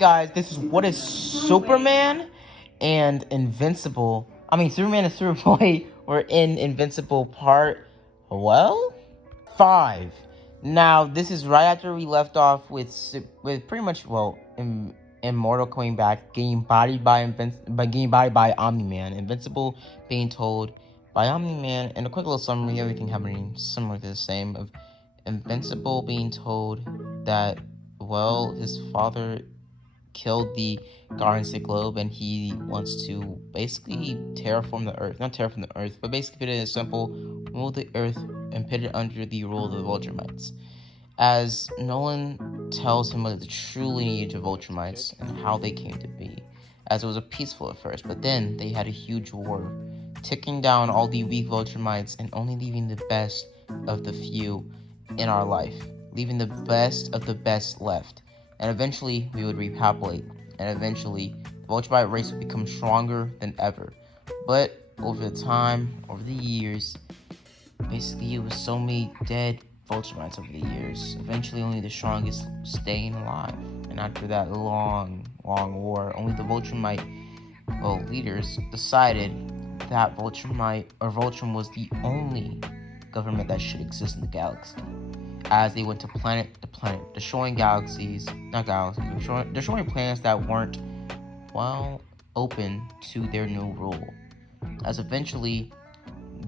guys, this is what is Superman and Invincible. Superman and Superboy were in Invincible part, well, 5. Now, this is right after we left off with pretty much, Immortal coming back, getting bodied by Omni-Man. Invincible being told by Omni-Man, and a quick little summary, everything happening similar to the same, of Invincible being told that, well, his father killed the Guardians of the Globe, and he wants to basically terraform the Earth. Not terraform the Earth, but basically put it in simple, rule the Earth and put it under the rule of the Vulturemites. As Nolan tells him what the truly needed to Vulturemites and how they came to be. As it was a peaceful at first, but then they had a huge war, ticking down all the weak Vulturemites and only leaving the best of the few in our life, leaving the best of the best left. And eventually we would repopulate, and eventually the Vulturemite race would become stronger than ever. But over the time, over the years, basically it was so many dead Vulturemites over the years. Eventually only the strongest staying alive. And after that long war, only the Vulturemite leaders decided that Vultrum was the only government that should exist in the galaxy. As they went to planet to planet, destroying destroying planets that weren't, open to their new rule. As eventually,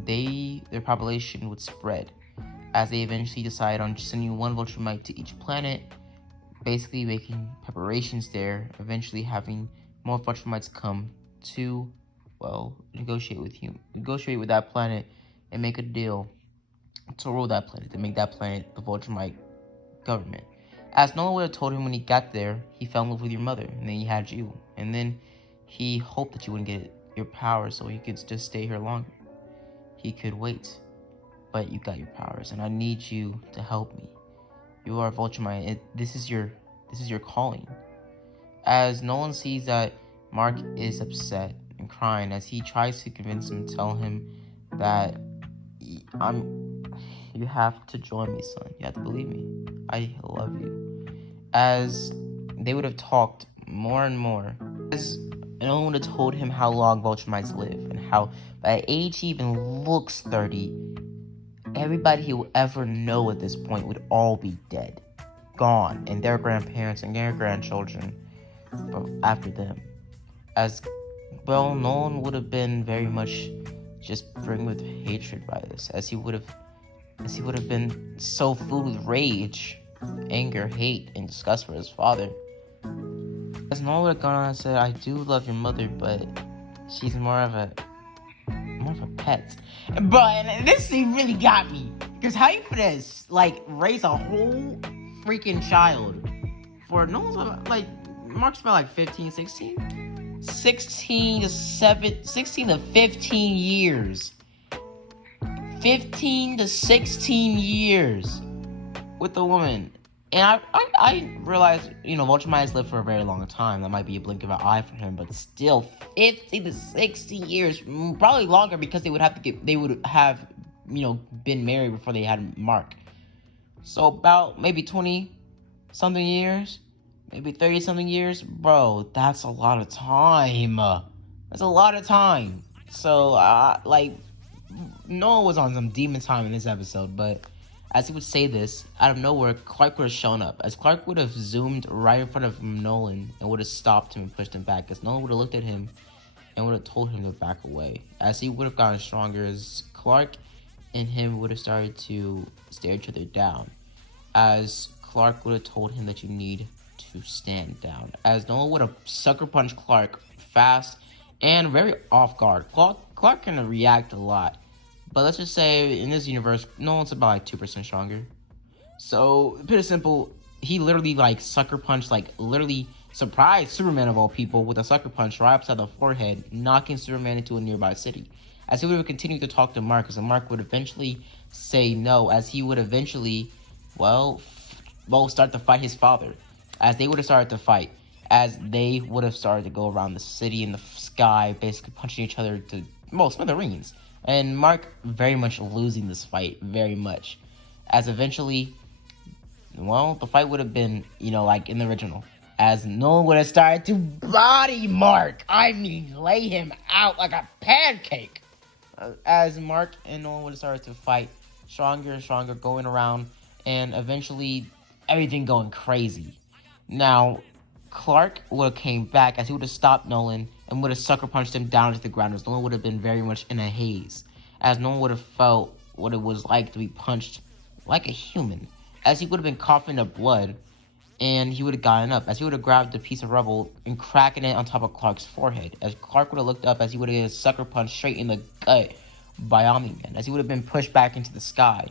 their population would spread. As they eventually decided on sending one Vulturemite to each planet, basically making preparations there, eventually having more Vulturemites come to, negotiate with that planet and make a deal to rule that planet, to make that planet the Vulturemite government. As Nolan would have told him when he got there, he fell in love with your mother, and then he had you, and then he hoped that you wouldn't get your powers so he could just stay here longer. He could wait, but you got your powers, and I need you to help me. You are a Vulturemite. This is your calling. As Nolan sees that Mark is upset and crying, as he tries to convince him, tell him that you have to join me, son. You have to believe me. I love you. As they would have talked more and more, as Nolan would have told him how long Vulturemites live, and how by the age he even looks 30, everybody he will ever know at this point would all be dead, gone, and their grandparents and their grandchildren after them. As Nolan would have been very much just brimmed with hatred by this, as he would have been so filled with rage, anger, hate, and disgust for his father. As Nolan would have gone on and said, I do love your mother, but she's more of a pet. But this thing really got me, because how you raise a whole freaking child for Mark's about 15, 16? 16 to 15 years. 15 to 16 years with a woman. And I realize, Vulturemites live for a very long time. That might be a blink of an eye for him, but still 15 to 16 years, probably longer, because they would have been married before they had Mark. So about maybe 20-something years, maybe 30-something years. Bro, that's a lot of time. That's a lot of time. So, Noah was on some demon time in this episode, but as he would say this, out of nowhere, Clark would have shown up. As Clark would have zoomed right in front of Nolan and would have stopped him and pushed him back. As Nolan would have looked at him and would have told him to back away. As he would have gotten stronger, as Clark and him would have started to stare each other down. As Clark would have told him that you need to stand down. As Nolan would have sucker punched Clark fast and very off guard. Clark can react a lot. But let's just say, in this universe, Nolan's about 2% stronger. So, to put it simple, he literally sucker punched, literally surprised Superman of all people with a sucker punch right upside the forehead, knocking Superman into a nearby city. As he would have continued to talk to Mark, as Mark would eventually say no, as he would eventually, start to fight his father. As they would have started to fight. As they would have started to go around the city and the sky, basically punching each other to, smithereens. And Mark very much losing this fight, very much. As eventually, the fight would have been, in the original. as Nolan would have started to body Mark. I mean, lay him out like a pancake. As Mark and Nolan would have started to fight stronger and stronger, going around, and eventually everything going crazy. Now, Clark would have came back as he would have stopped Nolan and would have sucker punched him down to the ground, as Nolan would have been very much in a haze, as Nolan would have felt what it was like to be punched like a human, as he would have been coughing up blood, and he would have gotten up, as he would have grabbed a piece of rubble and cracking it on top of Clark's forehead, as Clark would have looked up as he would have get a sucker punch straight in the gut by Omni-Man, as he would have been pushed back into the sky,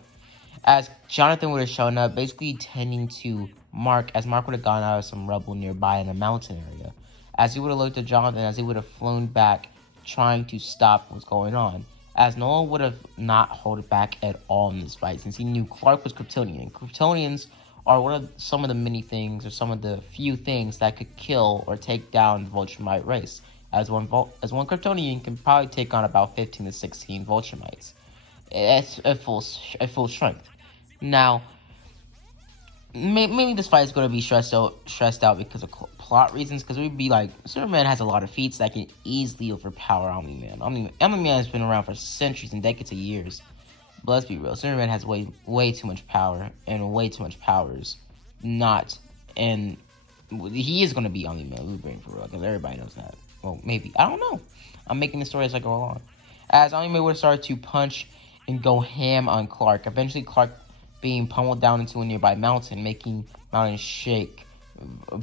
as Jonathan would have shown up, basically tending to Mark, as Mark would have gone out of some rubble nearby in a mountain area, as he would have looked at Jonathan, as he would have flown back, trying to stop what's going on, as Nolan would have not held back at all in this fight, since he knew Clark was Kryptonian. Kryptonians are some of the many things, or some of the few things that could kill or take down the Viltrumite race, as one Kryptonian can probably take on about 15 to 16 Viltrumites. It's at full strength. Now, maybe this fight is going to be stressed out because of plot reasons, because we'd be like, Superman has a lot of feats that can easily overpower Omni-Man. Omni-Man has been around for centuries and decades of years. But let's be real, Superman has way too much power, and way too much powers. And he is going to be Omni-Man Wolverine for real, because everybody knows that. Well, maybe. I don't know. I'm making the story as I go along. As Omni-Man would start to punch and go ham on Clark. Eventually, Clark being pummeled down into a nearby mountain, making mountains shake.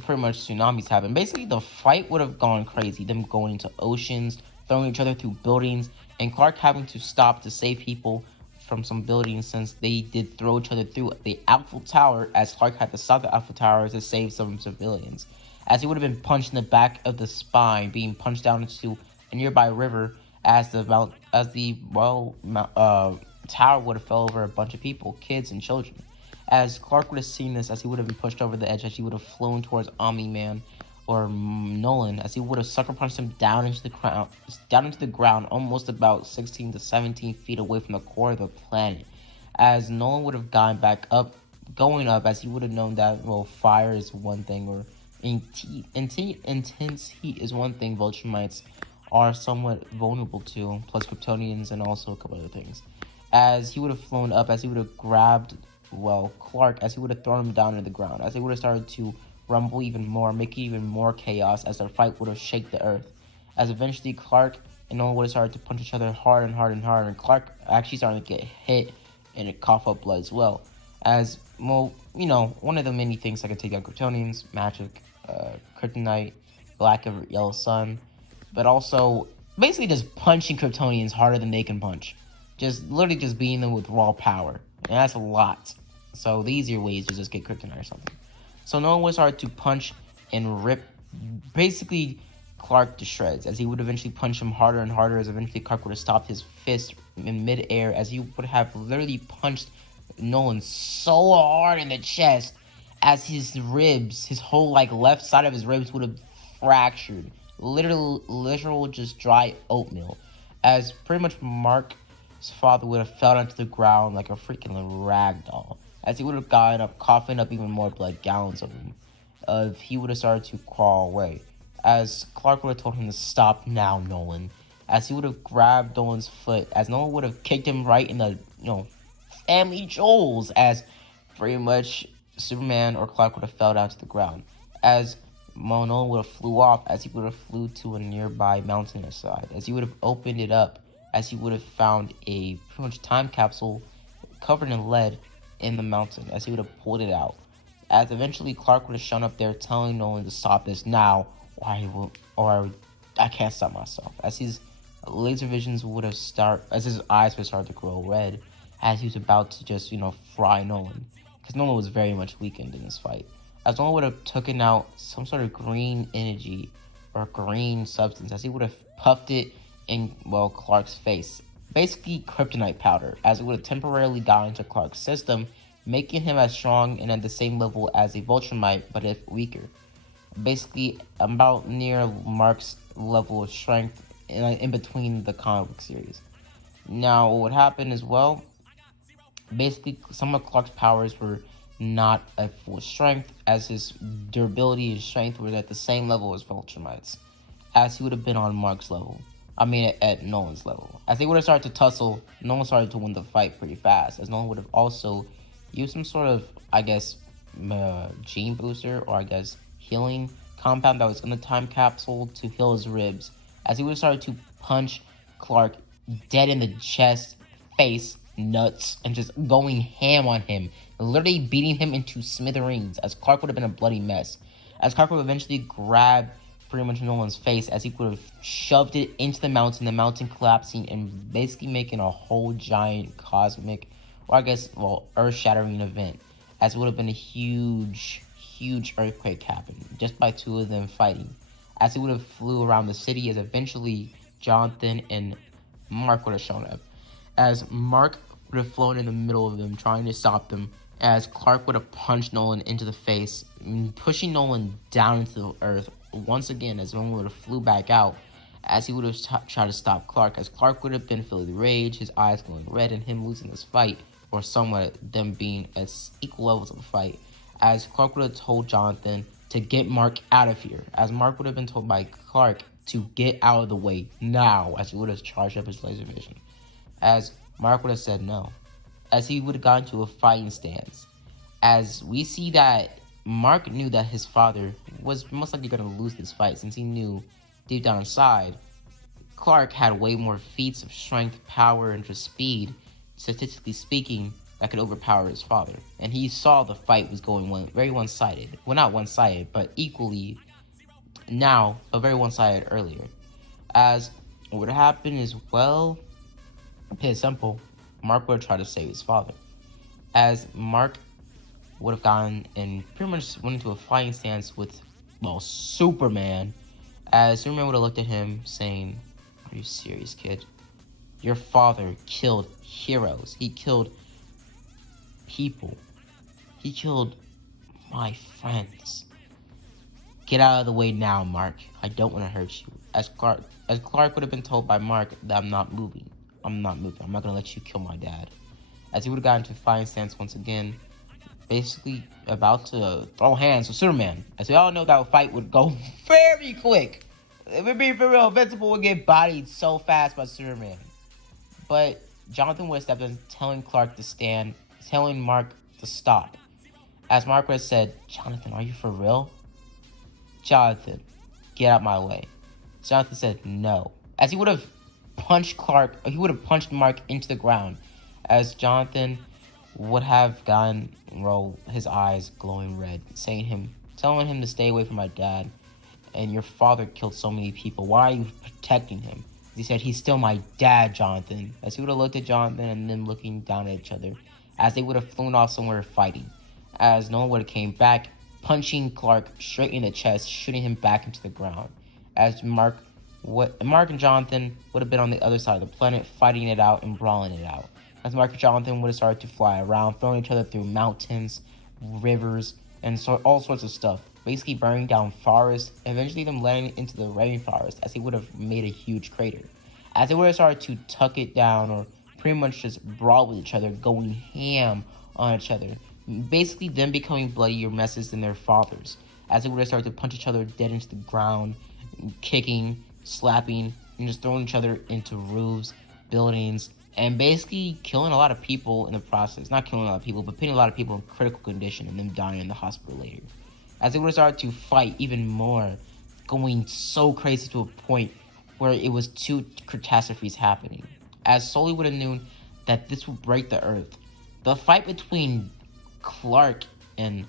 Pretty much tsunamis happen. Basically, the fight would have gone crazy. Them going into oceans, throwing each other through buildings, and Clark having to stop to save people from some buildings, since they did throw each other through the Eiffel Tower, as Clark had to stop the Eiffel Tower to save some civilians. As he would have been punched in the back of the spine, being punched down into a nearby river, as the tower would have fell over a bunch of people, kids and children. As Clark would have seen this, as he would have been pushed over the edge, as he would have flown towards Omni-Man or Nolan, as he would have sucker punched him down into the ground, almost about 16 to 17 feet away from the core of the planet. As Nolan would have gone back up, going up, as he would have known that, well, fire is one thing, or intense heat is one thing Viltrumites are somewhat vulnerable to, plus Kryptonians and also a couple other things. As he would have flown up, as he would have grabbed, well, Clark, as he would have thrown him down to the ground, as he would have started to rumble even more, making even more chaos, as their fight would have shaken the earth. As eventually Clark and Nolan would have started to punch each other hard and hard and hard, and Clark actually started to get hit and it cough up blood as well. As, well, you know, one of the many things that can take down Kryptonians, magic, kryptonite, black or yellow sun, but also basically just punching Kryptonians harder than they can punch. Just literally just beating them with raw power. And that's a lot. So the easier way is to just get kryptonite or something. So Nolan would start to punch and rip basically Clark to shreds, as he would eventually punch him harder and harder, as eventually Clark would have stopped his fist in midair, as he would have literally punched Nolan so hard in the chest, as his ribs, his whole left side of his ribs would have fractured. Literal just dry oatmeal. As pretty much Mark's father would have fell onto the ground like a freaking rag doll, as he would have gotten up, coughing up even more blood, gallons of him. He would have started to crawl away, as Clark would have told him to stop now, Nolan. As he would have grabbed Nolan's foot, as Nolan would have kicked him right in the, family jewels, as pretty much Superman or Clark would have fell down to the ground. As Nolan would have flew off, as he would have flew to a nearby mountain side, as he would have opened it up, as he would have found a pretty much time capsule covered in lead in the mountain, as he would have pulled it out. As eventually Clark would have shown up there telling Nolan to stop this now, or I can't stop myself. As his laser visions would have as his eyes would start to grow red, as he was about to just, fry Nolan. Because Nolan was very much weakened in this fight. As Nolan would have taken out some sort of green energy or green substance, as he would have puffed it in, Clark's face. Basically kryptonite powder, as it would have temporarily got into Clark's system, making him as strong and at the same level as a Viltrumite, but if weaker. Basically about near Mark's level of strength in between the comic book series. Now, what would happen as well, basically some of Clark's powers were not at full strength, as his durability and strength were at the same level as Viltrumites, as he would have been on Mark's level. I mean, at Nolan's level. As they would have started to tussle, Nolan started to win the fight pretty fast, as Nolan would have also used some sort of, I guess, gene booster, or I guess healing compound that was in the time capsule to heal his ribs, as he would have started to punch Clark dead in the chest, face, nuts, and just going ham on him, literally beating him into smithereens, as Clark would have been a bloody mess. As Clark would eventually grab pretty much Nolan's face, as he would have shoved it into the mountain collapsing and basically making a whole giant cosmic, or I guess, well, earth-shattering event, as it would have been a huge earthquake happen just by two of them fighting, as it would have flew around the city, as eventually Jonathan and Mark would have shown up, as Mark would have flown in the middle of them trying to stop them, as Clark would have punched Nolan into the face, pushing Nolan down into the earth once again, as Nolan would have flew back out, as he would have tried to stop Clark, as Clark would have been filled with rage, his eyes glowing red, and him losing this fight, or somewhat them being at equal levels of a fight, as Clark would have told Jonathan to get Mark out of here, as Mark would have been told by Clark to get out of the way now, as he would have charged up his laser vision, as Mark would have said no, as he would have gone to a fighting stance, as we see that Mark knew that his father was most likely going to lose this fight, since he knew deep down inside Clark had way more feats of strength, power, and just speed, statistically speaking, that could overpower his father. And he saw the fight was going very one-sided. Well, not one-sided, but equally now, but very one-sided earlier. As what would happen is, well, it's simple. Mark would have tried to save his father. As Mark would have gone and pretty much went into a fighting stance with, well, Superman, as Superman would have looked at him saying, "Are you serious, kid? Your father killed heroes. He killed people. He killed my friends. Get out of the way now, Mark. I don't want to hurt you." As Clark would have been told by Mark that I'm not moving. I'm not going to let you kill my dad. As he would have gotten into fighting stance once again, basically about to throw hands with Superman. As we all know, that fight would go very quick. If we're being for real, Invincible would get bodied so fast by Superman. But Jonathan would have stepped in, telling Clark to stand, telling Mark to stop. As Mark would have said, "Jonathan, are you for real? Jonathan, get out my way." Jonathan said no. As he would have punched Mark into the ground. As Jonathan would have gotten, his eyes glowing red, telling him to stay away from my dad. And your father killed so many people. Why are you protecting him? He said, "He's still my dad, Jonathan." As he would have looked at Jonathan and them looking down at each other, as they would have flown off somewhere fighting. As no one would have came back, punching Clark straight in the chest, shooting him back into the ground. As Mark and Jonathan would have been on the other side of the planet, fighting it out and brawling it out. As Mark and Jonathan would have started to fly around, throwing each other through mountains, rivers, and all sorts of stuff. Basically burning down forests, eventually them landing into the rainforest, as he would have made a huge crater. As they would have started to tuck it down, or pretty much just brawl with each other, going ham on each other. Basically them becoming bloodier messes than their fathers. As they would have started to punch each other dead into the ground, kicking, slapping, and just throwing each other into roofs, buildings, and basically killing a lot of people in the process. Not killing a lot of people, but putting a lot of people in critical condition and them dying in the hospital later. As they would have started to fight even more, going so crazy to a point where it was two catastrophes happening. As Sully would have known that this would break the earth. The fight between Clark and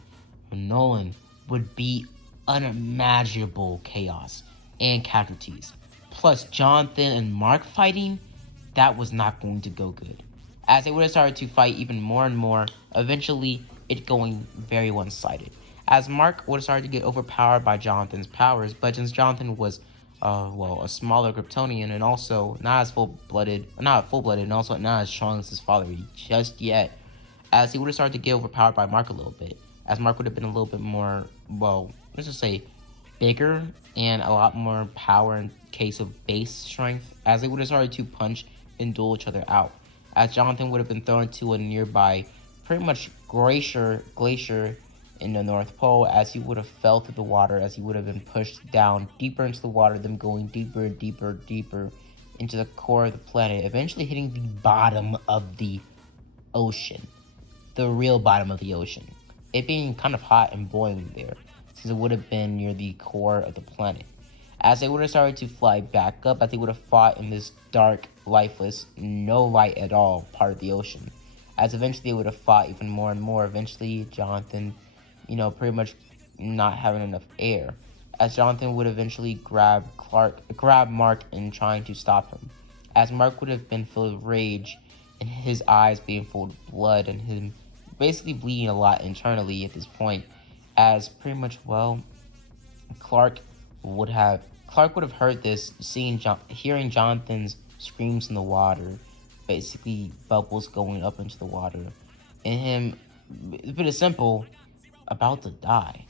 Nolan would be unimaginable chaos and casualties. Plus Jonathan and Mark fighting, that was not going to go good. As they would have started to fight even more and more, eventually it going very one-sided. As Mark would have started to get overpowered by Jonathan's powers, but since Jonathan was, a smaller Kryptonian and also not full-blooded, and also not as strong as his father just yet, as he would have started to get overpowered by Mark a little bit, as Mark would have been a little bit more, let's just say, bigger and a lot more power in case of base strength, as they would have started to punch and duel each other out, as Jonathan would have been thrown to a nearby pretty much glacier in the North Pole, as he would have fell through the water, as he would have been pushed down deeper into the water, them going deeper and deeper and deeper into the core of the planet, eventually hitting the bottom of the ocean, the real bottom of the ocean, it being kind of hot and boiling there, since it would have been near the core of the planet. As they would have started to fly back up, as they would have fought in this dark, lifeless, no light at all part of the ocean, as eventually they would have fought even more and more. Eventually, Jonathan, pretty much not having enough air, as Jonathan would eventually grab Mark in trying to stop him, as Mark would have been filled with rage, and his eyes being full of blood, and him basically bleeding a lot internally at this point, as pretty much, Clark would have heard this, hearing Jonathan's screams in the water, basically bubbles going up into the water, and him, to put it simple, about to die,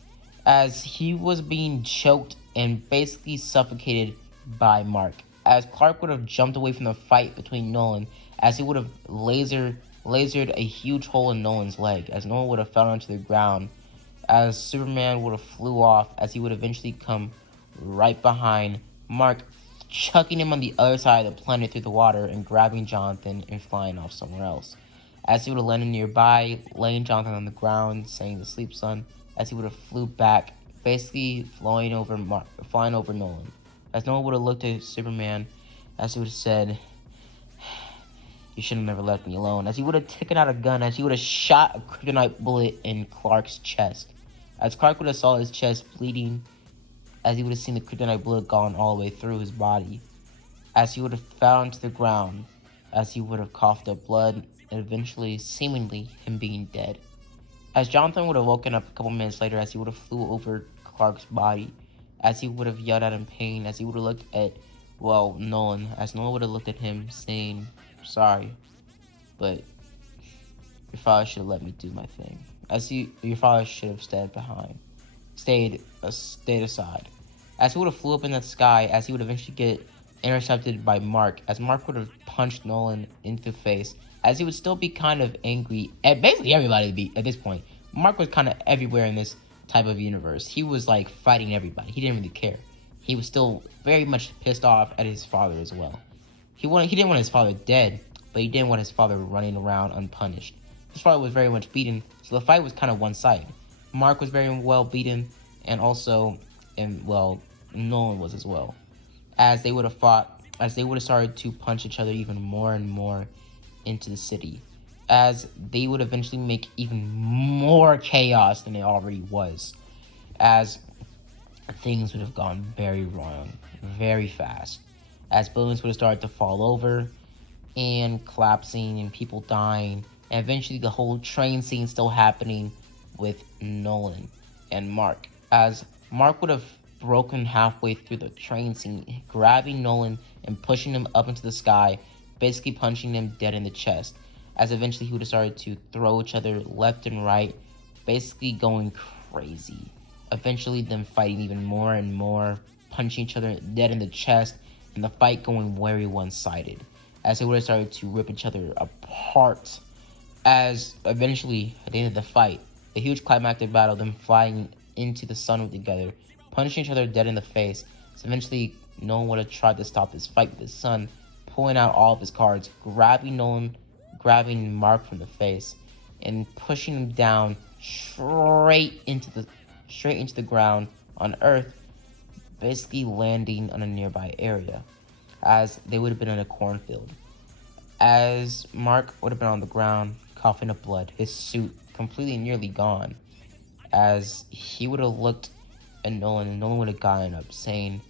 as he was being choked and basically suffocated by Mark, as Clark would have jumped away from the fight between Nolan, as he would have lasered a huge hole in Nolan's leg, as Nolan would have fell onto the ground, as Superman would have flew off, as he would eventually come right behind Mark, chucking him on the other side of the planet through the water and grabbing Jonathan and flying off somewhere else. As he would have landed nearby, laying Jonathan on the ground, saying to sleep, son, as he would have flew back, basically flying over Nolan. As Nolan would have looked at Superman, as he would have said, you should have never left me alone. As he would have taken out a gun, as he would have shot a kryptonite bullet in Clark's chest. As Clark would have saw his chest bleeding, as he would have seen the kryptonite bullet gone all the way through his body. As he would have fallen to the ground, as he would have coughed up blood, and eventually, seemingly, him being dead. As Jonathan would have woken up a couple minutes later, as he would have flew over Clark's body, as he would have yelled out in pain, as he would have looked at, Nolan, as Nolan would have looked at him, saying, sorry, but your father should have let me do my thing. Your father should have stayed aside. As he would have flew up in the sky, as he would eventually get intercepted by Mark, as Mark would have punched Nolan into the face, as he would still be kind of angry at basically everybody at this point. Mark was kind of everywhere in this type of universe. He was like fighting everybody. He didn't really care. He was still very much pissed off at his father as well. He didn't want his father dead, but he didn't want his father running around unpunished. His father was very much beaten, so the fight was kind of one-sided. Mark was very well beaten, and Nolan was as well. As they would have fought, as they would have started to punch each other even more and more into the city, as they would eventually make even more chaos than it already was, as things would have gone very wrong, very fast, as buildings would have started to fall over and collapsing and people dying, and eventually the whole train scene still happening with Nolan and Mark, as Mark would have broken halfway through the train scene, grabbing Nolan and pushing him up into the sky, basically punching him dead in the chest, as eventually he would have started to throw each other left and right, basically going crazy. Eventually them fighting even more and more, punching each other dead in the chest, and the fight going very one-sided, as they would have started to rip each other apart, as eventually, at the end of the fight, the huge climactic battle, them flying into the sun together, punching each other dead in the face, so eventually Nolan would have tried to stop this fight with his son, pulling out all of his cards, grabbing Mark from the face, and pushing him down straight into the ground on Earth, basically landing on a nearby area, as they would have been in a cornfield. As Mark would have been on the ground, coughing up blood, his suit completely nearly gone, as he would have looked at Nolan, and Nolan would have gotten up, saying,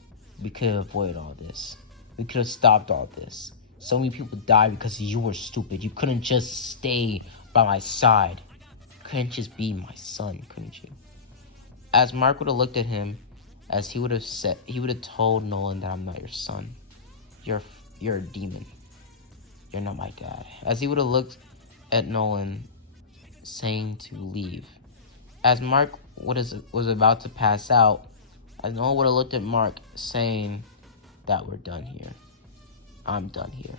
we could have avoided all this. We could have stopped all this. So many people died because you were stupid. You couldn't just stay by my side. You couldn't just be my son, couldn't you? As Mark would have looked at him, as he would have told Nolan that I'm not your son. You're a demon. You're not my dad. As he would have looked at Nolan, saying to leave. As Mark was about to pass out, as Nolan would have looked at Mark, saying that we're done here. I'm done here.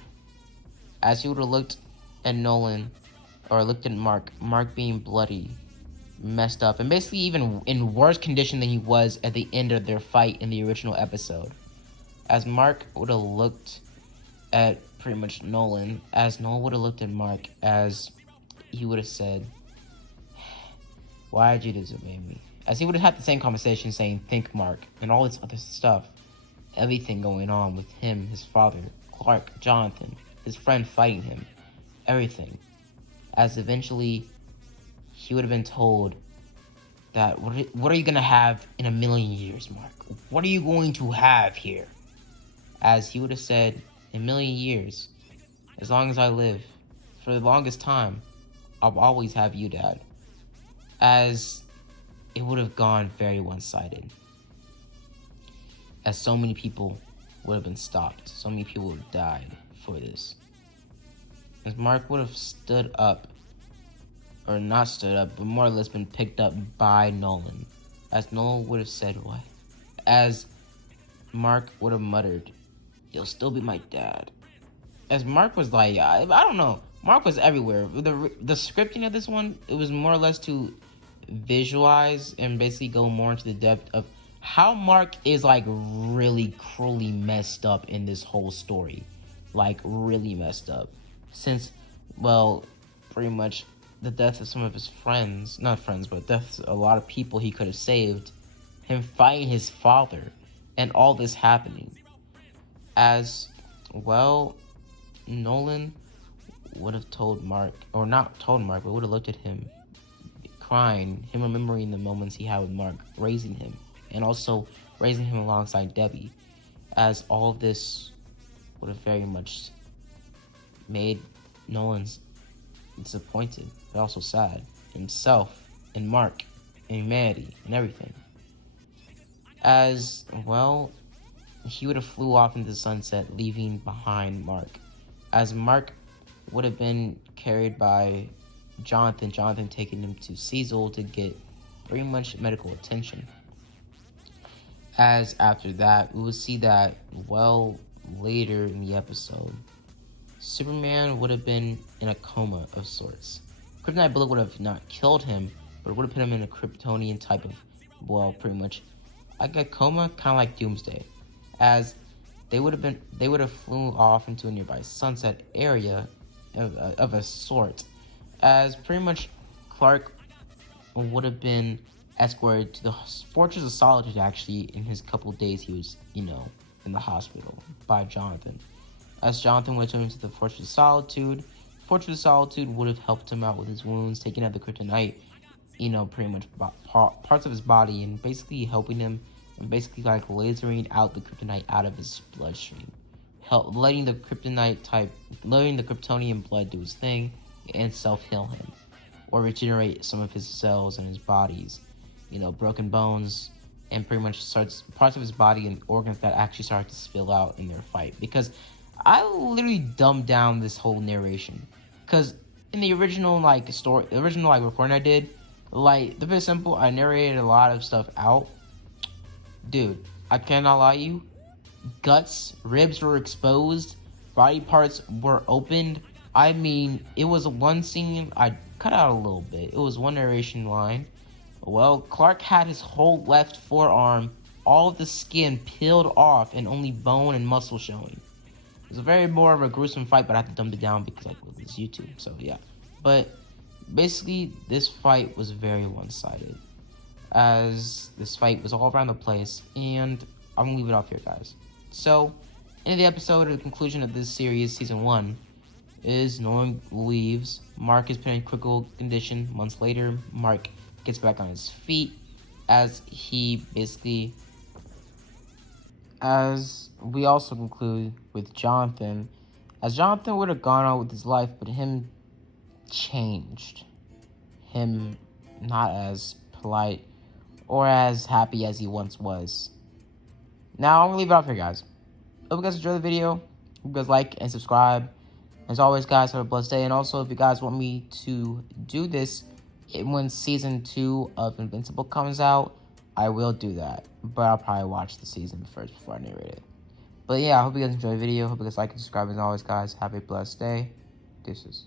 As he would have looked at Nolan, or looked at Mark being bloody, messed up, and basically even in worse condition than he was at the end of their fight in the original episode. As Mark would have looked at pretty much Nolan, as Nolan would have looked at Mark, as he would have said, "Why did you disobey me?" As he would have had the same conversation saying, "Think, Mark," and all this other stuff. Everything going on with him, his father, Clark, Jonathan, his friend fighting him. Everything. As eventually, he would have been told that, what are you going to have in 1,000,000 years, Mark? What are you going to have here? As he would have said, in 1,000,000 years, as long as I live, for the longest time, I'll always have you, Dad. As it would have gone very one-sided. As so many people would have been stopped. So many people would have died for this. As Mark would have stood up, or not stood up, but more or less been picked up by Nolan. As Nolan would have said, "What?" As Mark would have muttered, "You'll still be my dad." As Mark was like, I don't know. Mark was everywhere. The scripting of this one, it was more or less to visualize and basically go more into the depth of how Mark is like really cruelly messed up in this whole story. Like really messed up. Since, well, pretty much the death of some of his friends, not friends, but deaths of a lot of people he could have saved, him fighting his father, and all this happening. As, well, Nolan would have told Mark, or not told Mark, but would have looked at him crying, him remembering the moments he had with Mark, raising him, and also raising him alongside Debbie, as all of this would have very much made Nolan's disappointed, but also sad, himself, and Mark, and humanity, and everything. As, well, he would have flew off into the sunset, leaving behind Mark. As Mark would have been carried by Jonathan taking him to Cecil to get pretty much medical attention. As after that, we will see that, well, later in the episode, Superman would have been in a coma of sorts. Kryptonite bullet would have not killed him, but it would have put him in a Kryptonian type of, well, pretty much like a coma, kind of like Doomsday. As they would have flown off into a nearby sunset area of a sort. As pretty much Clark would have been escorted to the Fortress of Solitude, actually, in his couple days he was, in the hospital by Jonathan. As Jonathan would have taken him to the Fortress of Solitude, Fortress of Solitude would have helped him out with his wounds, taking out the kryptonite, pretty much parts of his body, and basically helping him, and basically like lasering out the kryptonite out of his bloodstream. Letting the Kryptonian blood do his thing, and self-heal him, or regenerate some of his cells and his bodies, broken bones, and pretty much parts of his body and organs that actually started to spill out in their fight. Because I literally dumbed down this whole narration, because in the original recording I did, the bit simple, I narrated a lot of stuff out. Dude, I cannot lie to you. Guts, ribs were exposed, body parts were opened. I mean, it was one scene I cut out a little bit. It was one narration line. Well, Clark had his whole left forearm, all of the skin peeled off, and only bone and muscle showing. It was a very more of a gruesome fight, but I had to dumb it down because it's YouTube, so yeah. But basically, this fight was very one-sided, as this fight was all around the place, and I'm gonna leave it off here, guys. So, in the episode, at the conclusion of this series, season 1, is Nolan leaves. Mark is put in critical condition. Months later, Mark gets back on his feet, as we also conclude with Jonathan, as Jonathan would have gone on with his life, but him changed. Him not as polite or as happy as he once was. Now, I'm going to leave it off here, guys. Hope you guys enjoyed the video. Hope you guys like and subscribe. As always, guys, have a blessed day. And also, if you guys want me to do this when season 2 of Invincible comes out, I will do that. But I'll probably watch the season first before I narrate it. But yeah, I hope you guys enjoyed the video. Hope you guys like and subscribe. As always, guys, have a blessed day. Deuces.